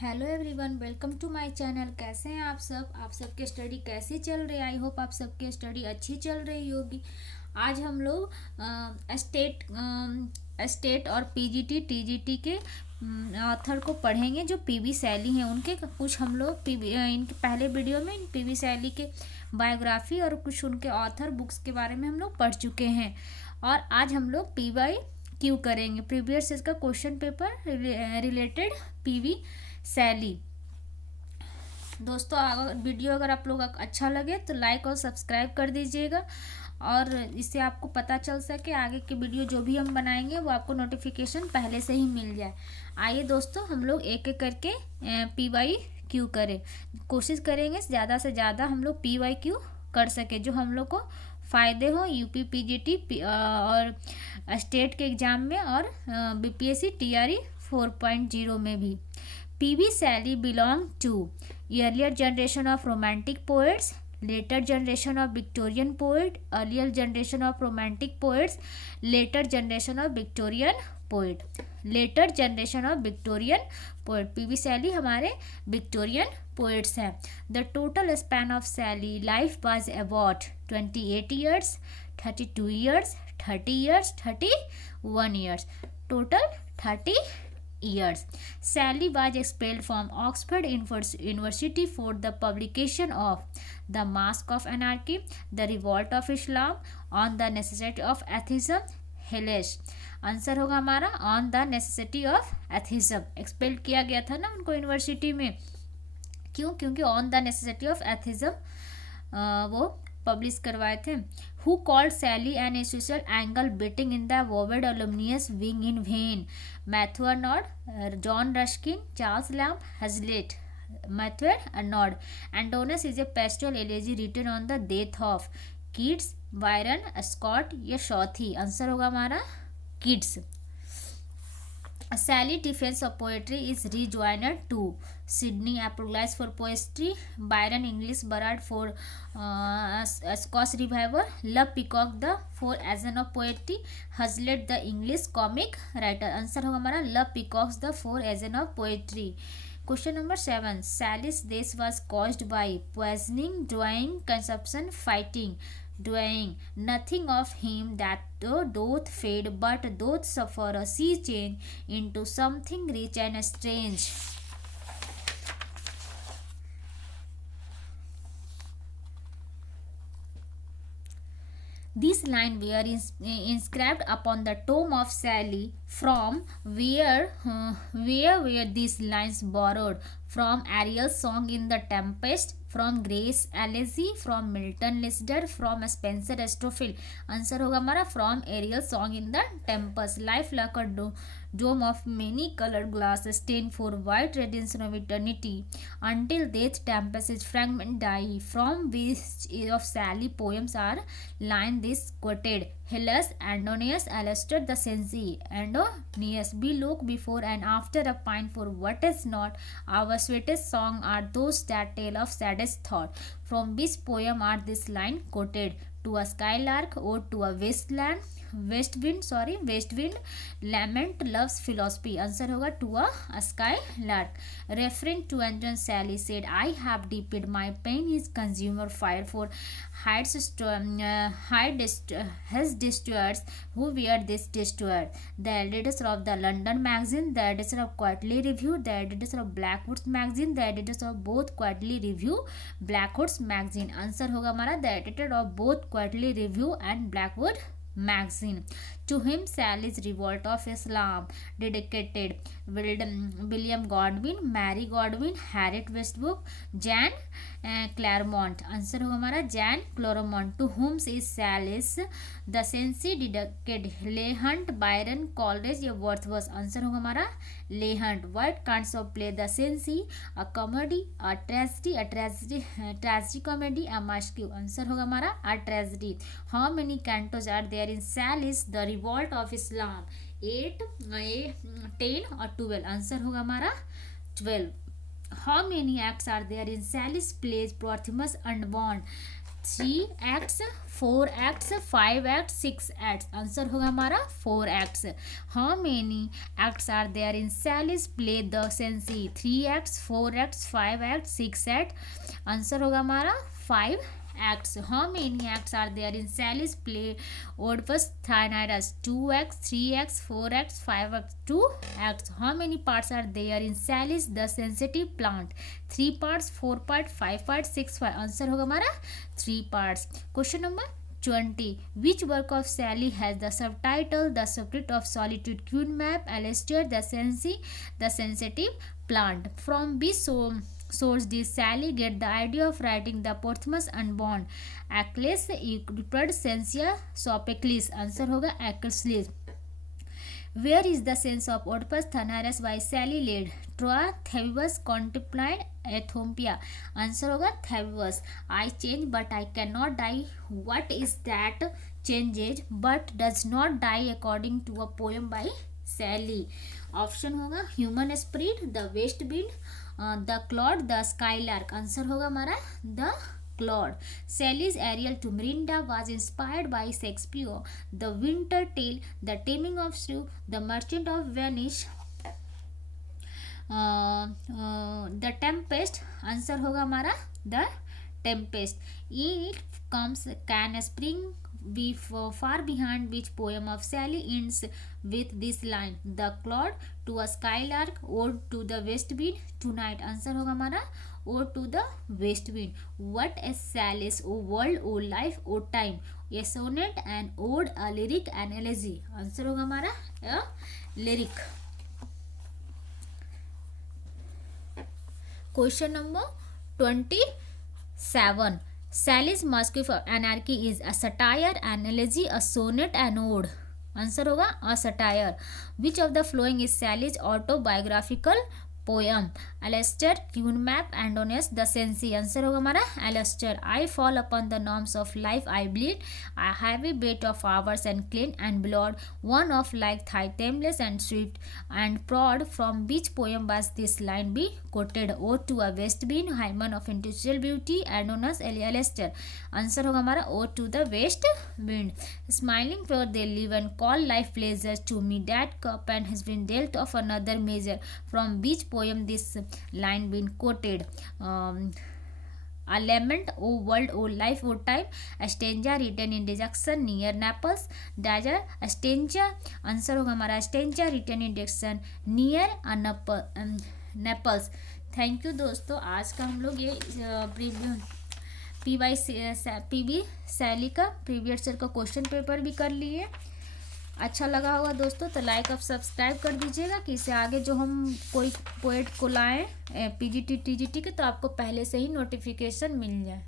Hello everyone, welcome to my channel. कैसे हैं आप सब? आप सबकी स्टडी कैसी चल रही है? आई होप आप सबकी स्टडी अच्छी चल रही होगी। आज हम लोग स्टेट और पीजीटी टीजीटी के ऑथर को पढ़ेंगे जो पीबी सैली हैं। उनके कुछ हम लोग पीबी इनके पहले वीडियो में पीबी सैली के बायोग्राफी और कुछ उनके ऑथर बुक्स के बारे में हम लोग पढ़ चुके हैं। और आज हम लोग पीवाई क्यू करेंगे, प्रीवियस इसका क्वेश्चन पेपर रिलेटेड पीवी सैली। दोस्तों, अगर वीडियो आप लोग अच्छा लगे तो लाइक और सब्सक्राइब कर दीजिएगा, और इससे आपको पता चल सके आगे के वीडियो जो भी हम बनाएंगे वो आपको नोटिफिकेशन पहले से ही मिल जाए। आइए दोस्तों, हम लोग एक एक करके पीवाई क्यू करें। कोशिश करेंगे ज़्यादा से ज़्यादा हम लोग पीवाई क्यू कर सके जो हम लोग को फ़ायदे हो यूपी पीजीटी और स्टेट के एग्ज़ाम में और बीपीएससी टीआरई 4.0 में भी। PV Shelley belonged to earlier generation of romantic poets, later generation of Victorian poet, earlier generation of romantic poets, later generation of Victorian poet, later generation of Victorian poet। PV Shelley हमारे Victorian poets हैं। The total span of Shelley life was about 28 years, 32 years, 30 years, 31 years, total 30 years. Shelley was expelled from Oxford University for the publication of The Mask of Anarchy, The Revolt of Islam, On the Necessity of Atheism, Hellish। Answer होगा हमारा on the necessity of atheism. Expel किया गया था ना उनको university में, क्यों? क्योंकि on the necessity of atheism वो पब्लिश करवाए थे। Who called Sally an essential angle beating in the Wobbled alumnius wing in vain? Matthew Arnold, John Ruskin, Charles Lamb, Hazlitt। Matthew Arnold। Antinous is a pastoral elegy written on the death of Keats, Byron, Scott या शॉथी। Answer होगा हमारा kids. Sally defense of poetry is rejoined to Sydney apologize for poetry, Byron English ballad for Scotch revival, Love Peacock the for Ascent of poetry, Hazlitt the English comic writer। Answer होगा हमारा Love Peacocks the for Ascent of poetry। Question number 7। Sally's death was caused by poisoning, drying, consumption, fighting। Doing nothing of him that doth fade, but doth suffer a sea change into something rich and strange। This line were inscribed upon the tomb of Sally. From where were these lines borrowed? From Ariel's song in The Tempest, from Grace Elegy, from Milton Lister, from Spencer Astrophil। Answer होगा हमारा from Ariel's song in The Tempest। Life like a dome of many colored glass, stained for white radiance of eternity, until death tempest its fragment die। From which of Sally poems are line this quoted? Hellas, Antonius, Alastair the Cenci, Antonius, we look before and after a pine for what is not. Our sweetest song are those that tell of saddest thought। From which poem are this line quoted? To a skylark or to a west wind, lament love's philosophy। Answer होगा to a skylark। Referring to Anton, Sally said, I have dipped my pain is consumer fire for his destroyers who wear this destroyer। The editor of the London magazine, the editor of Quarterly Review, the editor of Blackwood's magazine, the editor of both Quarterly Review, Blackwood's magazine। Answer होगा हमारा the editor of both Quarterly Review and Blackwood magazine। To him Sally's Revolt of Islam dedicated William Godwin, Mary Godwin, Harriet Westbrook, Jan Claremont। Answer होगा हमारा Jan Claremont। To whom is Sally's The Cenci dedicated? Leigh Hunt, Byron, Coleridge या Wordsworth। Answer होगा हमारा Leigh Hunt। What kinds of play The Cenci? A comedy, a tragedy comedy, a masque। Answer होगा हमारा a tragedy। How many cantos are there in Sally's The Revolt of Islam? 8, 10 और 12। Answer होगा हमारा 12। How many acts are there in Sally's plays Prothemus and Bond? 3x 4x 5x 6x। Answer होगा हमारा 4x। How many acts are there in sallies play the sensei? 3x 4x 5x 6x। Answer होगा हमारा 5x। How many acts are there in Sally's play Oedipus Thynidas? 2x 3x 4x 5x 2x। How many parts are there in Sally's The Sensitive Plant? 3 parts 4 parts 5 parts 6 parts। Answer होगा हमारा 3 parts। Question number 20। Which work of Sally has the subtitle The Secret of Solitude? Queen Map, Alastair, The Sensitive Plant। From which source did Sally get the idea of writing the Portsmouth Unbound? Achilles, Euclid, Sensia, Sophocles। Answer होगा Achilles। Where is the sense of Oedipus Thynidas by Sally laid? Troy, Thebes, Contemplate, Ethiopia। Answer होगा Thebes। I change but I cannot die. What is that changes but does not die according to a poem by Sally? Option होगा human spirit, the west wind, the cloud, the skylark. Answer होगा हमारा the cloud. Sally's Ariel to Mirinda was inspired by Shakespeare. The Winter Tale, The Taming of Shrew, The Merchant of Venice, The Tempest। Answer होगा हमारा the Tempest. It comes can spring be far behind which poem of Sally ends with this line? The cloud, to a skylark, ode to the west wind, tonight। Answer होगा हमारा ode to the west wind। What is Sally's O world, O life, O time? A sonnet, an ode, a lyric, an elegy। Answer होगा हमारा a lyric। Question number 27। Sally's Mask of Anarchy is a satire, an elegy, a sonnet, an ode। Answer होगा a satire। Which of the following is Sally's autobiographical poem? Alastair, Queen Map, Adonais, The Sensi। Answer होगा हमारा Alastair। I fall upon the norms of life, I bleed, I have a bait of hours and clean and blood, one of like thigh tameless and swift and proud। From which poem was this line be quoted? Ode to a west wind, Hymen of industrial beauty, Adonais, Alastair। Answer होगा हमारा Ode to the west wind। Smiling where they live and call life pleasures, to me that cup and has been dealt of another measure। From which poem this line been quoted? A lament, O world, O life, O time, a stanza written in Jackson near Naples, Dager, a stanza। Answer होगा हमारा stanza written in Jackson near Naples। Thank you दोस्तों। आज का हम लोग ये PB सैली का previous year का क्वेश्चन पेपर भी कर लिए। अच्छा लगा होगा दोस्तों तो लाइक और सब्सक्राइब कर दीजिएगा कि इससे आगे जो हम कोई पोएट को लाएं पीजीटी टीजीटी के तो आपको पहले से ही नोटिफिकेशन मिल जाए।